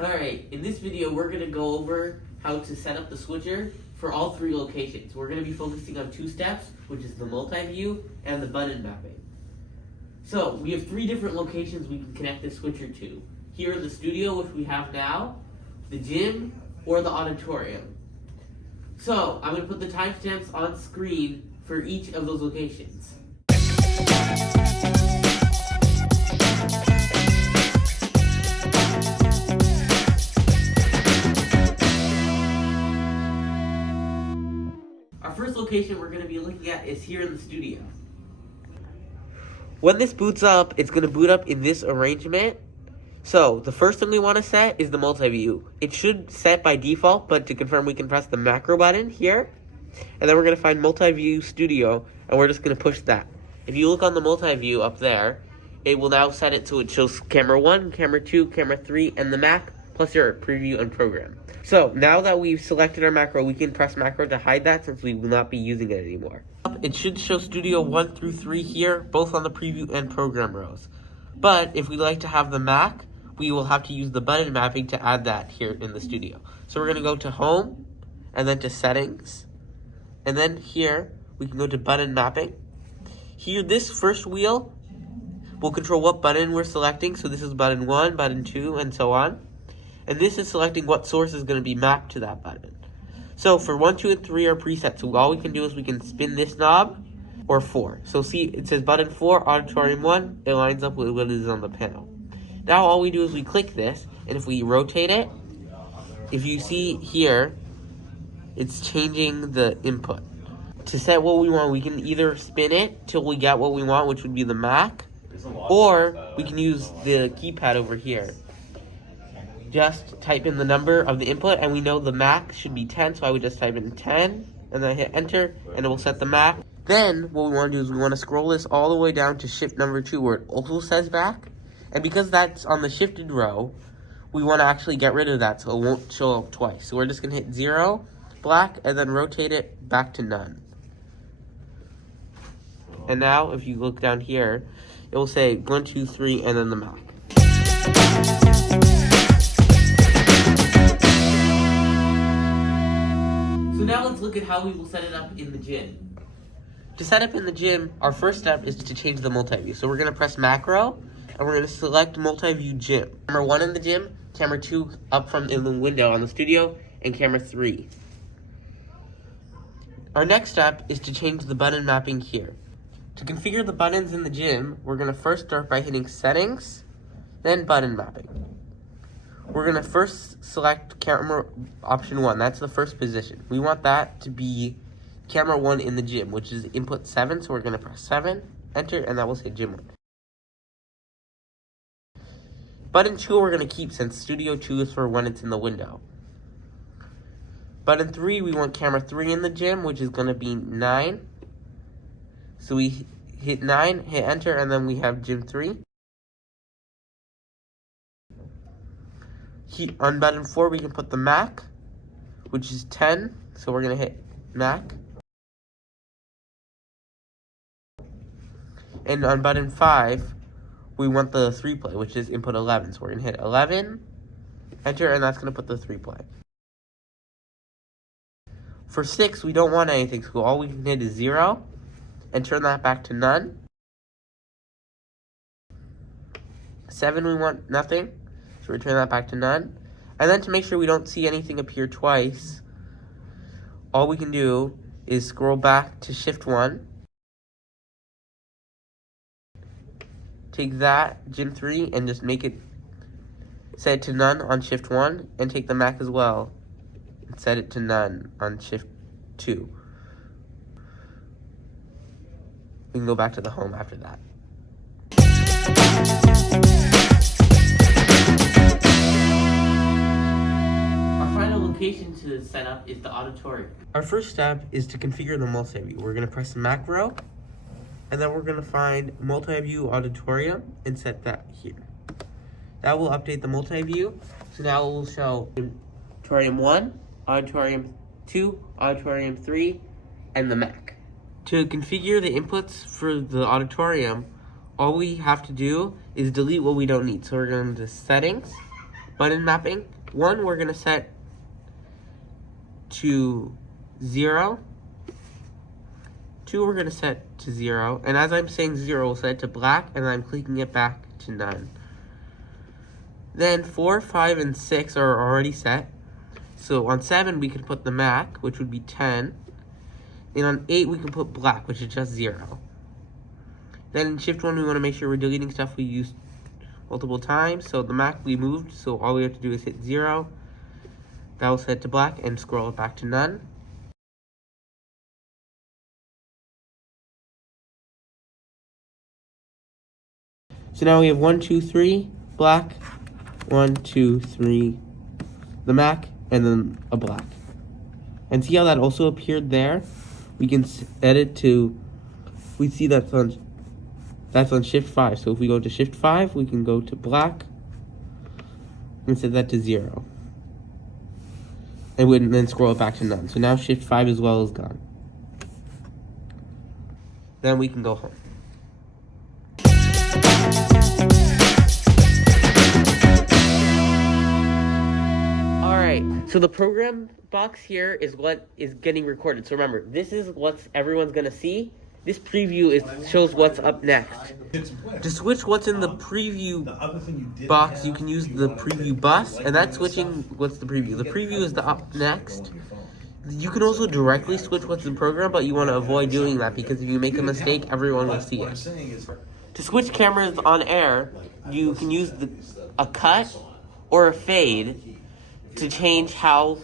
Alright, in this video we're going to go over how to set up the switcher for all three locations. We're going to be focusing on two steps, which is the multi-view and the button mapping. So, we have three different locations we can connect the switcher to. Here in the studio, which we have now, the gym, or the auditorium. So, I'm going to put the timestamps on screen for each of those locations. Our first location we're going to be looking at is here in the studio. When this boots up, it's going to boot up in this arrangement. So, the first thing we want to set is the multi-view. It should set by default, but to confirm we can press the macro button here. And then we're going to find multi-view studio, and we're just going to push that. If you look on the multi-view up there, it will now set it so it shows camera 1, camera 2, camera 3, and the Mac, plus your preview and program. So, now that we've selected our macro, we can press macro to hide that since we will not be using it anymore. It should show Studio 1 through 3 here, both on the preview and program rows. But if we'd like to have the Mac, we will have to use the button mapping to add that here in the studio. So we're going to go to Home, and then to Settings, and then here, we can go to Button Mapping. Here, this first wheel will control what button we're selecting. So this is button 1, button 2, and so on. And this is selecting what source is going to be mapped to that button. So for 1, 2, and 3 are presets. So all we can do is we can spin this knob, or 4. So see, it says button 4, auditorium 1. It lines up with what is on the panel. Now all we do is we click this, and if we rotate it, if you see here, it's changing the input. To set what we want, we can either spin it till we get what we want, which would be the Mac, or we can use the keypad over here. Just type in the number of the input, and we know the Mac should be 10, so I would just type in 10, and then hit enter, and it will set the Mac. Then, what we want to do is we want to scroll this all the way down to shift number 2, where it also says back. And because that's on the shifted row, we want to actually get rid of that so it won't show up twice. So we're just going to hit 0, black, and then rotate it back to none. And now, if you look down here, it will say 1, 2, 3, and then the Mac. So now let's look at how we will set it up in the gym. To set up in the gym, our first step is to change the multi-view. So we're going to press macro, and we're going to select multi-view gym. Camera 1 in the gym, camera 2 up from in the window on the studio, and camera 3. Our next step is to change the button mapping here. To configure the buttons in the gym, we're going to first start by hitting Settings, then Button Mapping. We're going to first select camera option 1. That's the first position. We want that to be camera 1 in the gym, which is input 7. So we're going to press 7, enter, and that will say gym 1. Button 2 we're going to keep since Studio 2 is for when it's in the window. Button 3, we want camera 3 in the gym, which is going to be 9. So we hit 9, hit enter, and then we have gym 3. On button 4, we can put the Mac, which is 10. So we're going to hit Mac. And on button 5, we want the 3 play, which is input 11. So we're going to hit 11, enter, and that's going to put the 3 play. For 6, we don't want anything, so all we can hit is 0, and turn that back to none. 7, we want nothing, so return that back to none. And then to make sure we don't see anything appear twice, all we can do is scroll back to shift 1. Take that, gym 3, and just make it set it to none on shift 1, and take the Mac as well, and set it to none on shift 2. We can go back to the home after that. Our final location to set up is the auditorium. Our first step is to configure the multi-view. We're going to press macro, and then we're going to find multi-view auditorium and set that here. That will update the multi-view. So now it will show auditorium 1, auditorium 2, auditorium 3, and the Mac. To configure the inputs for the auditorium, all we have to do is delete what we don't need. So we're going to Settings, button mapping. 1, we're going to set to 0. 2, we're going to set to 0. And as I'm saying 0, we'll set it to black, and I'm clicking it back to none. Then 4, 5, and 6 are already set. So on 7, we could put the Mac, which would be 10. And on 8, we can put black, which is just 0. Then in shift 1, we want to make sure we're deleting stuff we used multiple times. So the Mac we moved, so all we have to do is hit 0. That will set to black and scroll it back to none. So now we have 1, 2, 3, black, 1, 2, 3, the Mac, and then a black. And see how that also appeared there? We can edit to, we see that's on shift 5. So if we go to shift 5, we can go to black and set that to 0. And then scroll it back to none. So now shift 5 as well is gone. Then we can go home. Alright, so the program box here is what is getting recorded. So remember, this is what everyone's going to see. This preview shows what's up next. To switch what's in the preview box, you can use the preview bus, and that's switching what's the preview. The preview is the up next. You can also directly switch what's in program, but you want to avoid doing that because if you make a mistake, everyone will see it. To switch cameras on air, you can use a cut or a fade to change how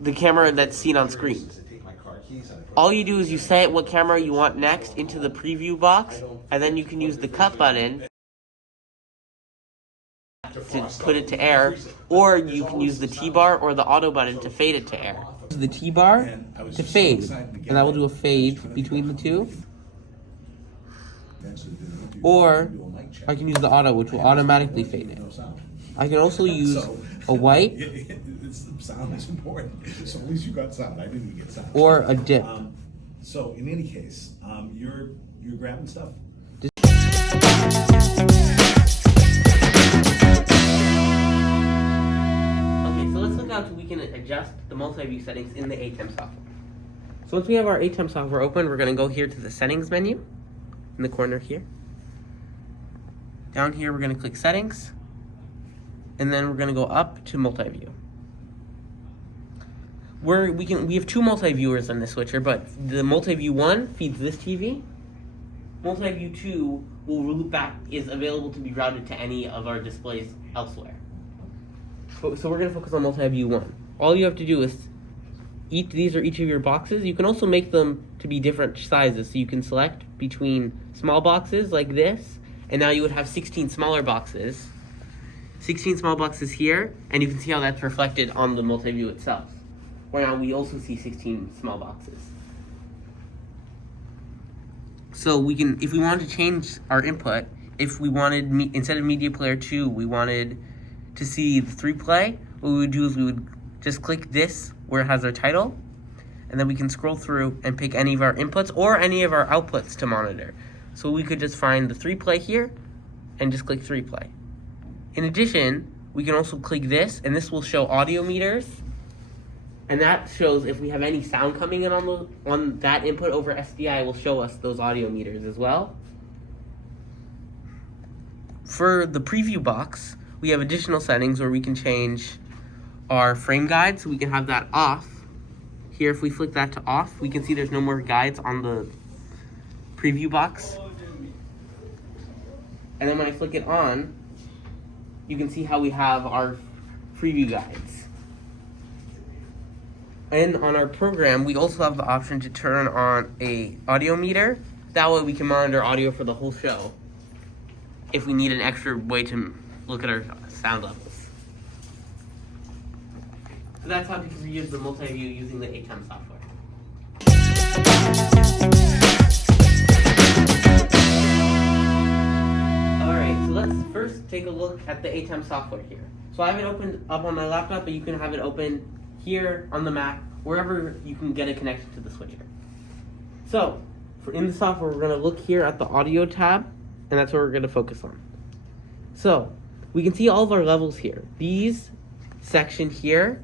the camera that's seen on screen. All you do is you set what camera you want next into the preview box, and then you can use the cut button to put it to air, or you can use the T-bar or the auto button to fade it to air. The T-bar to fade, and I will do a fade between the two. Or I can use the auto, which will automatically fade it. I can also use a white. Sound is important. So at least you got sound. I didn't get sound. Or a dip. So in any case, you're grabbing stuff. Okay, so let's look out so we can adjust the multi-view settings in the ATEM software. So once we have our ATEM software open, we're going to go here to the settings menu in the corner here. Down here, we're going to click settings, and then we're going to go up to multi-view. We have 2 multi-viewers on this switcher, but the multi-view 1 feeds this TV. Multi-view 2 will loop back, is available to be routed to any of our displays elsewhere. So we're going to focus on multi-view 1. All you have to do is these are each of your boxes. You can also make them to be different sizes, so you can select between small boxes like this, and now you would have 16 smaller boxes. 16 small boxes here, and you can see how that's reflected on the multi-view itself. Where now we also see 16 small boxes. So we can, if we wanted to change our input, if we wanted, instead of Media Player 2, we wanted to see the 3-play, what we would do is we would just click this where it has our title, and then we can scroll through and pick any of our inputs or any of our outputs to monitor. So we could just find the 3-play here and just click 3-play. In addition, we can also click this, and this will show audio meters. And that shows if we have any sound coming in on that input over SDI, will show us those audio meters as well. For the preview box, we have additional settings where we can change our frame guide, so we can have that off. Here, if we flick that to off, we can see there's no more guides on the preview box. And then when I flick it on, you can see how we have our preview guides. And on our program, we also have the option to turn on a audio meter. That way we can monitor audio for the whole show if we need an extra way to look at our sound levels. So that's how we can reuse the multi-view using the ATEM software. Alright, so let's first take a look at the ATEM software here. So I have it opened up on my laptop, but you can have it open here on the Mac, wherever you can get it connected to the switcher. So, in the software, we're going to look here at the audio tab, and that's what we're going to focus on. So, we can see all of our levels here. These section here,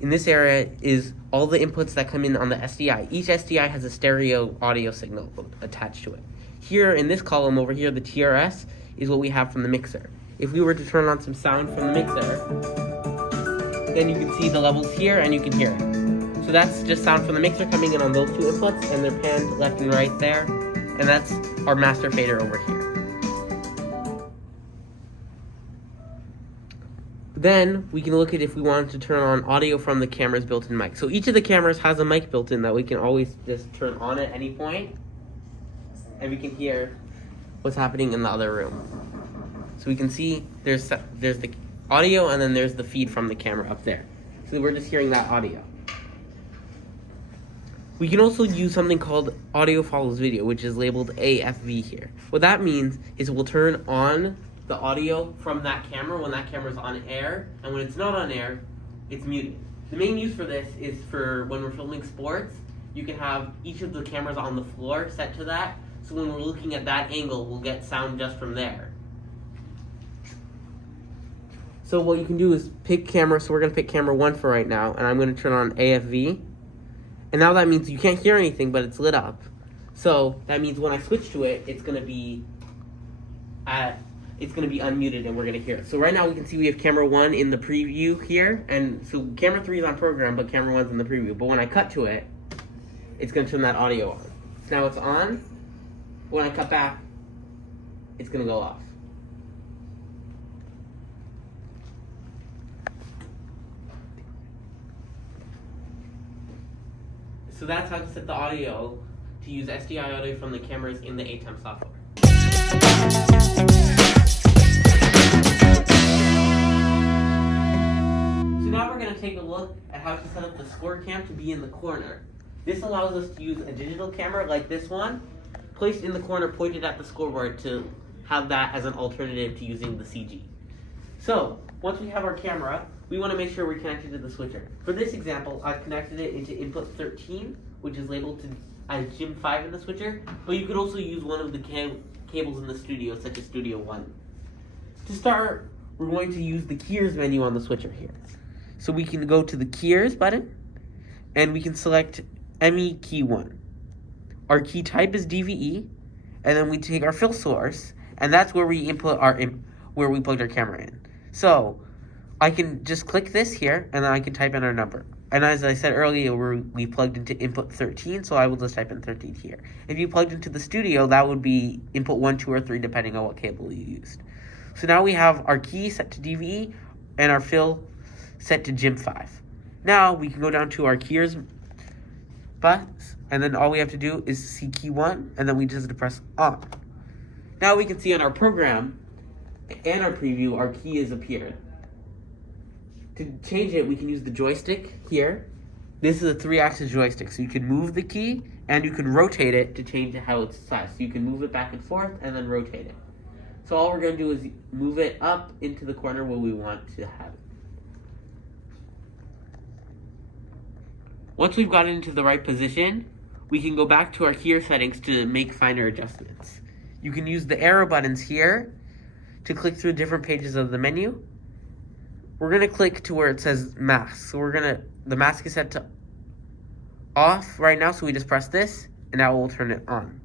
in this area, is all the inputs that come in on the SDI. Each SDI has a stereo audio signal attached to it. Here in this column over here, the TRS, is what we have from the mixer. If we were to turn on some sound from the mixer, then you can see the levels here and you can hear it. So that's just sound from the mixer coming in on those two inputs, and they're panned left and right there. And that's our master fader over here. Then we can look at if we wanted to turn on audio from the camera's built-in mic. So each of the cameras has a mic built in that we can always just turn on at any point, and we can hear what's happening in the other room. So we can see there's the audio, and then there's the feed from the camera up there. So we're just hearing that audio. We can also use something called audio follows video, which is labeled AFV here. What that means is it will turn on the audio from that camera when that camera's on air, and when it's not on air, it's muted. The main use for this is for when we're filming sports. You can have each of the cameras on the floor set to that, so when we're looking at that angle, we'll get sound just from there. So what you can do is pick camera, so we're going to pick camera 1 for right now, and I'm going to turn on AFV. And now that means you can't hear anything, but it's lit up. So that means when I switch to it, it's going to be unmuted, and we're going to hear it. So right now we can see we have camera 1 in the preview here, and so camera 3 is on program, but camera 1's in the preview. But when I cut to it, it's going to turn that audio on. So now it's on. When I cut back, it's going to go off. So that's how to set the audio to use SDI audio from the cameras in the ATEM software. So now we're going to take a look at how to set up the score cam to be in the corner. This allows us to use a digital camera like this one, placed in the corner pointed at the scoreboard to have that as an alternative to using the CG. So, once we have our camera, we want to make sure we're connected to the switcher. For this example, I've connected it into input 13, which is labeled as Jim 5 in the switcher, but you could also use one of the cables in the studio, such as Studio 1. To start, we're going to use the keys menu on the switcher here. So we can go to the keys button, and we can select ME key 1. Our key type is DVE, and then we take our fill source, and that's where we input where we plugged our camera in. So I can just click this here, and then I can type in our number. And as I said earlier, we plugged into input 13, so I will just type in 13 here. If you plugged into the studio, that would be input 1, 2, or 3, depending on what cable you used. So now we have our key set to DVE, and our fill set to Jim 5. Now we can go down to our keys buttons, and then all we have to do is see key 1, and then we just press on. Now we can see on our program and our preview, our key has appeared. To change it, we can use the joystick here. This is a 3-axis joystick, so you can move the key and you can rotate it to change how it's sized. So you can move it back and forth and then rotate it. So all we're going to do is move it up into the corner where we want to have it. Once we've got it into the right position, we can go back to our keyer settings to make finer adjustments. You can use the arrow buttons here to click through different pages of the menu. We're going to click to where it says mask. So the mask is set to off right now, so we just press this, and now we'll turn it on.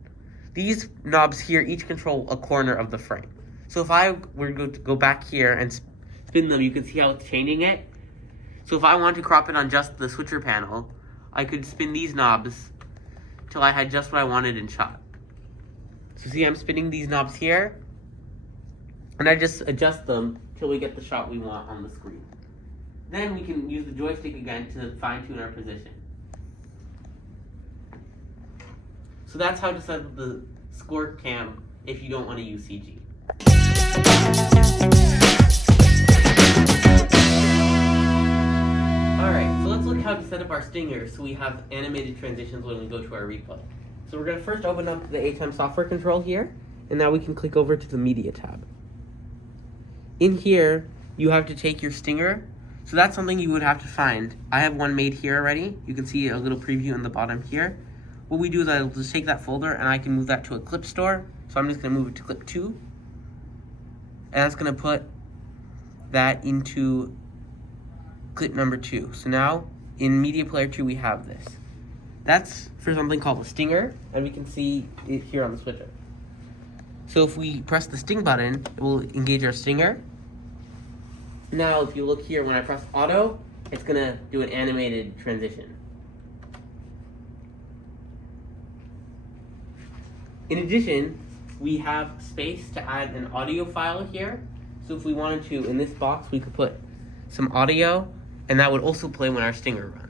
These knobs here each control a corner of the frame. So if I were to go back here and spin them, you can see how it's changing it. So if I want to crop it on just the switcher panel, I could spin these knobs till I had just what I wanted in shot. So see, I'm spinning these knobs here, and I just adjust them till we get the shot we want on the screen. Then we can use the joystick again to fine-tune our position. So that's how to set up the score cam if you don't want to use CG. Alright, so let's look how to set up our stinger so we have animated transitions when we go to our replay. So we're going to first open up the ATEM software control here, and now we can click over to the media tab. In here, you have to take your stinger. So that's something you would have to find. I have one made here already. You can see a little preview in the bottom here. What we do is I'll just take that folder and I can move that to a clip store. So I'm just going to move it to clip 2. And that's going to put that into clip number 2. So now in Media Player 2 we have this. That's for something called a stinger, and we can see it here on the switcher. So if we press the sting button, it will engage our stinger. Now if you look here, when I press auto, it's gonna do an animated transition. In addition, we have space to add an audio file here. So if we wanted to, in this box, we could put some audio, and that would also play when our stinger runs.